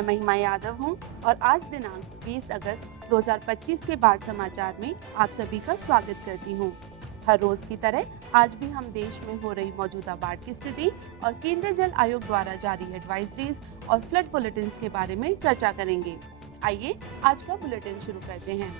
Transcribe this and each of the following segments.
मैं महिमा यादव हूं और आज दिनांक 20 अगस्त 2025 के बाढ़ समाचार में आप सभी का स्वागत करती हूं। हर रोज की तरह आज भी हम देश में हो रही मौजूदा बाढ़ की स्थिति और केंद्रीय जल आयोग द्वारा जारी एडवाइजरीज और फ्लड बुलेटिन के बारे में चर्चा करेंगे। आइए आज का बुलेटिन शुरू करते हैं।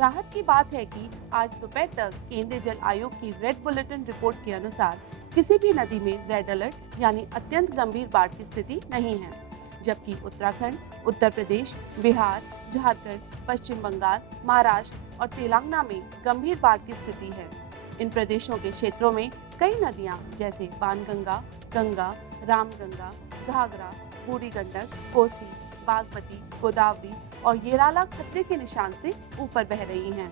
राहत की बात है कि आज दोपहर तक केंद्रीय जल आयोग की रेड बुलेटिन रिपोर्ट के अनुसार किसी भी नदी में रेड अलर्ट यानी अत्यंत गंभीर बाढ़ की स्थिति नहीं है, जबकि उत्तराखंड, उत्तर प्रदेश, बिहार, झारखंड, पश्चिम बंगाल, महाराष्ट्र और तेलंगाना में गंभीर बाढ़ की स्थिति है। इन प्रदेशों के क्षेत्रों में कई नदियां जैसे बाणगंगा, गंगा, रामगंगा, घाघरा, बूढ़ी गंडक, कोसी, बागमती, गोदावरी और येराला खतरे के निशान से ऊपर बह रही हैं।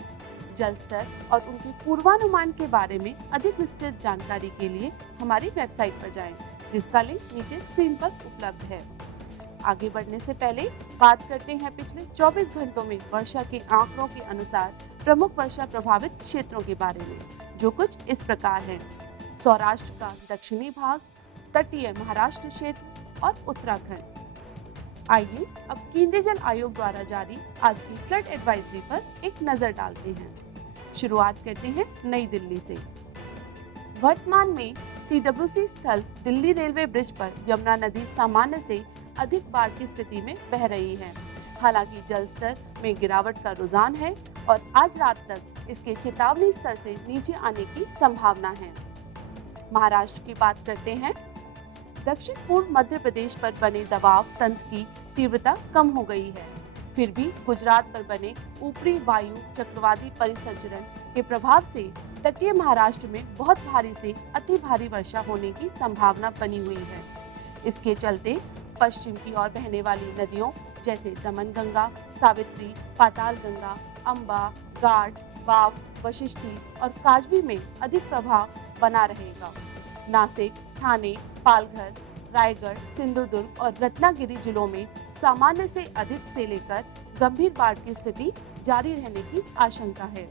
जल स्तर और उनके पूर्वानुमान के बारे में अधिक विस्तृत जानकारी के लिए हमारी वेबसाइट पर जाएं, जिसका लिंक नीचे स्क्रीन पर उपलब्ध है। आगे बढ़ने से पहले बात करते हैं पिछले 24 घंटों में वर्षा के आंकड़ों के अनुसार प्रमुख वर्षा प्रभावित क्षेत्रों के बारे में, जो कुछ इस प्रकार है। सौराष्ट्र का दक्षिणी भाग, तटीय महाराष्ट्र क्षेत्र और उत्तराखंड। आइए अब केंद्रीय जल आयोग द्वारा जारी आज की फ्लड एडवाइजरी पर एक नजर डालते हैं। शुरुआत करते हैं नई दिल्ली से। वर्तमान में CWC स्थल दिल्ली रेलवे ब्रिज पर यमुना नदी सामान्य से अधिक बाढ़ की स्थिति में बह रही है। हालांकि जल स्तर में गिरावट का रुझान है और आज रात तक इसके चेतावनी स्तर से नीचे आने की संभावना है। महाराष्ट्र की बात करते हैं। दक्षिण पूर्व मध्य प्रदेश पर बने दबाव तंत्र की तीव्रता कम हो गई है, फिर भी गुजरात पर बने ऊपरी वायु चक्रवाती परिसंचरण के प्रभाव से तटीय महाराष्ट्र में बहुत भारी से अति भारी वर्षा होने की संभावना बनी हुई है। इसके चलते पश्चिम की ओर बहने वाली नदियों जैसे दमनगंगा, सावित्री, पाताल गंगा, अंबा, गाढ़, वाव, वशिष्ठी और काजवी में अधिक प्रभाव बना रहेगा। नासिक, ठाणे, पालघर, रायगढ़, सिंधुदुर्ग और रत्नागिरी जिलों में सामान्य से अधिक से लेकर गंभीर बाढ़ की स्थिति जारी रहने की आशंका है।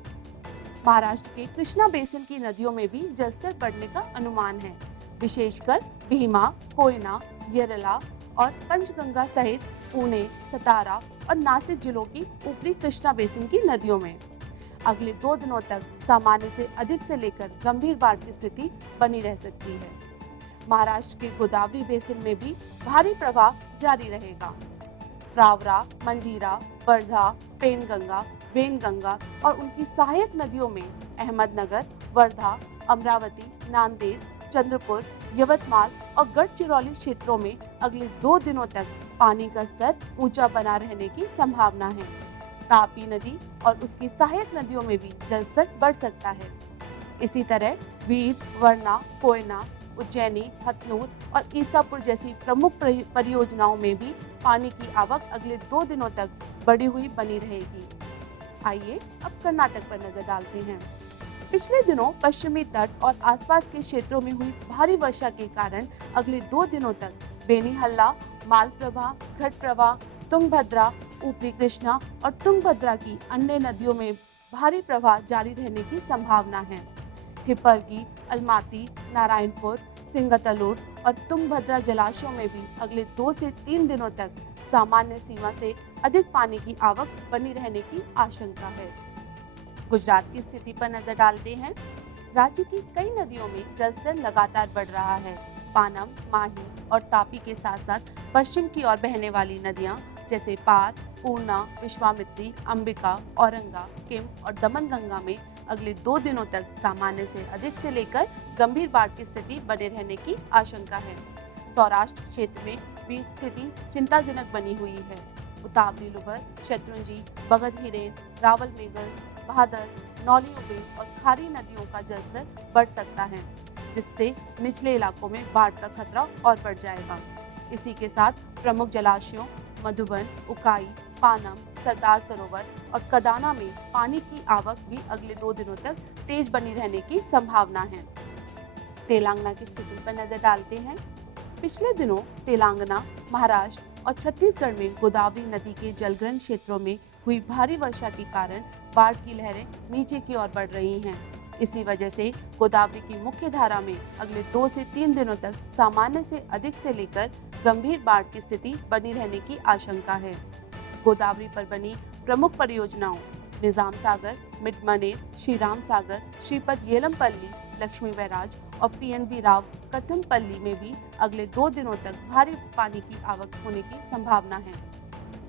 महाराष्ट्र के कृष्णा बेसिन की नदियों में भी जलस्तर बढ़ने का अनुमान है, विशेषकर भीमा, कोयना, येरला और पंचगंगा सहित पुणे, सतारा और नासिक जिलों की ऊपरी कृष्णा बेसिन की नदियों में। अगले 2 दिनों तक सामान्य से अधिक से लेकर गंभीर बाढ़ की स्थिति बनी रह सकती है। महाराष्ट्र के गोदावरी बेसिन में भी भारी प्रवाह जारी रहेगा। रावरा, मंजीरा, वर्धा, पेनगंगा, वेनगंगा और उनकी सहायक नदियों में अहमदनगर, वर्धा, अमरावती, नांदेड़, चंद्रपुर, यवतमाल और गढ़चिरौली क्षेत्रों में अगले 2 दिनों तक पानी का स्तर ऊंचा बना रहने की संभावना है। तापी नदी और उसकी सहायक नदियों में भी जलस्तर बढ़ सकता है। इसी तरह वीर, वरना, कोयना, उज्जैनी, हथनूर और ईसापुर जैसी प्रमुख परियोजनाओं में भी पानी की आवक अगले 2 दिनों तक बढ़ी हुई बनी रहेगी। आइए अब कर्नाटक पर नजर डालते हैं। पिछले दिनों पश्चिमी तट और आसपास के क्षेत्रों में हुई भारी वर्षा के कारण अगले 2 दिनों तक बेनीहल्ला, मालप्रभा, घटप्रभा, तुंगभद्रा, ऊपरी कृष्णा और तुंगभद्रा की अन्य नदियों में भारी प्रवाह जारी रहने की संभावना है। हिप्परगी, अलमाती, नारायणपुर, सिंगतलूर और तुंगभद्रा जलाशयों में भी अगले 2 से 3 दिनों तक सामान्य सीमा से अधिक पानी की आवक बनी रहने की आशंका है। गुजरात की स्थिति पर नजर डालते हैं। राज्य की कई नदियों में जलस्तर लगातार बढ़ रहा है। पानम, माही और तापी के साथ साथ पश्चिम की ओर बहने वाली नदियां जैसे पार, पूर्णा, विश्वामित्री, अंबिका, औरंगा, किम और दमनगंगा में अगले 2 दिनों तक सामान्य से अधिक से लेकर गंभीर बाढ़ की स्थिति बने रहने की आशंका है। सौराष्ट्र क्षेत्र में भी स्थिति चिंताजनक बनी हुई है। उतावली लुबर, शत्रुंजी, बगद हिरेन, रावल मेगल, बहादर, नौली उबे और खारी नदियों का जलस्तर बढ़ सकता है, जिससे निचले इलाकों में बाढ़ का खतरा और बढ़ जाएगा। इसी के साथ प्रमुख जलाशयों मधुबन, उकाई, पानम, सरदार सरोवर और कदाना में पानी की आवक भी अगले 2 दिनों तक तेज बनी रहने की संभावना है। तेलंगाना की स्थिति पर नजर डालते हैं। पिछले दिनों तेलंगाना, महाराष्ट्र और छत्तीसगढ़ में गोदावरी नदी के जलग्रहण क्षेत्रों में हुई भारी वर्षा के कारण बाढ़ की लहरें नीचे की ओर बढ़ रही हैं। इसी वजह से गोदावरी की मुख्य धारा में अगले 2 से 3 दिनों तक सामान्य से अधिक से लेकर गंभीर बाढ़ की स्थिति बनी रहने की आशंका है। गोदावरी पर बनी प्रमुख परियोजनाओं निजाम सागर, मिडमनेर, श्री राम सागर, श्रीपद येलमपल्ली, लक्ष्मी बैराज और पीएनवी राव कथमपल्ली में भी अगले 2 दिनों तक भारी पानी की आवक होने की संभावना है।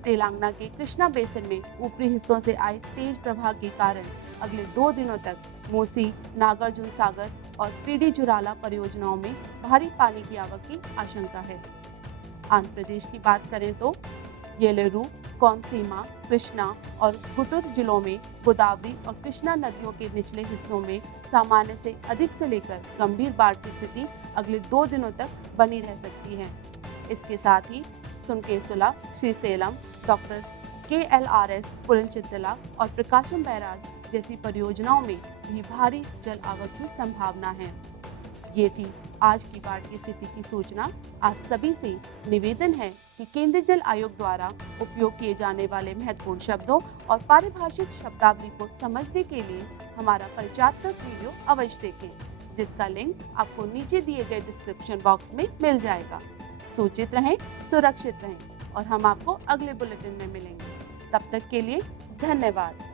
तेलंगाना के कृष्णा बेसिन में ऊपरी हिस्सों से आए तेज प्रवाह के कारण अगले 2 दिनों तक मूसी, नागार्जुन सागर और पीडी जुराला परियोजनाओं में भारी पानी की आवक की आशंका है। आंध्र प्रदेश की बात करें तो येलेरू, कोनसीमा, कृष्णा और गुंटूर जिलों में गोदावरी और कृष्णा नदियों के निचले हिस्सों में सामान्य से अधिक से लेकर गंभीर बाढ़ की स्थिति अगले 2 दिनों तक बनी रह सकती है। इसके साथ ही सुनकेसुला, श्रीसेलम, डॉक्टर KLRS, पुरनचित्तला और प्रकाशम बैराज जैसी परियोजनाओं में भी भारी जल आवक की संभावना है। ये थी आज की बाढ़ की स्थिति की सूचना। आप सभी से निवेदन है कि केंद्रीय जल आयोग द्वारा उपयोग किए जाने वाले महत्वपूर्ण शब्दों और पारिभाषिक शब्दावली को समझने के लिए हमारा परिचयात्मक वीडियो अवश्य देखें, जिसका लिंक आपको नीचे दिए गए डिस्क्रिप्शन बॉक्स में मिल जाएगा। सूचित रहें, सुरक्षित रहें और हम आपको अगले बुलेटिन में मिलेंगे। तब तक के लिए धन्यवाद।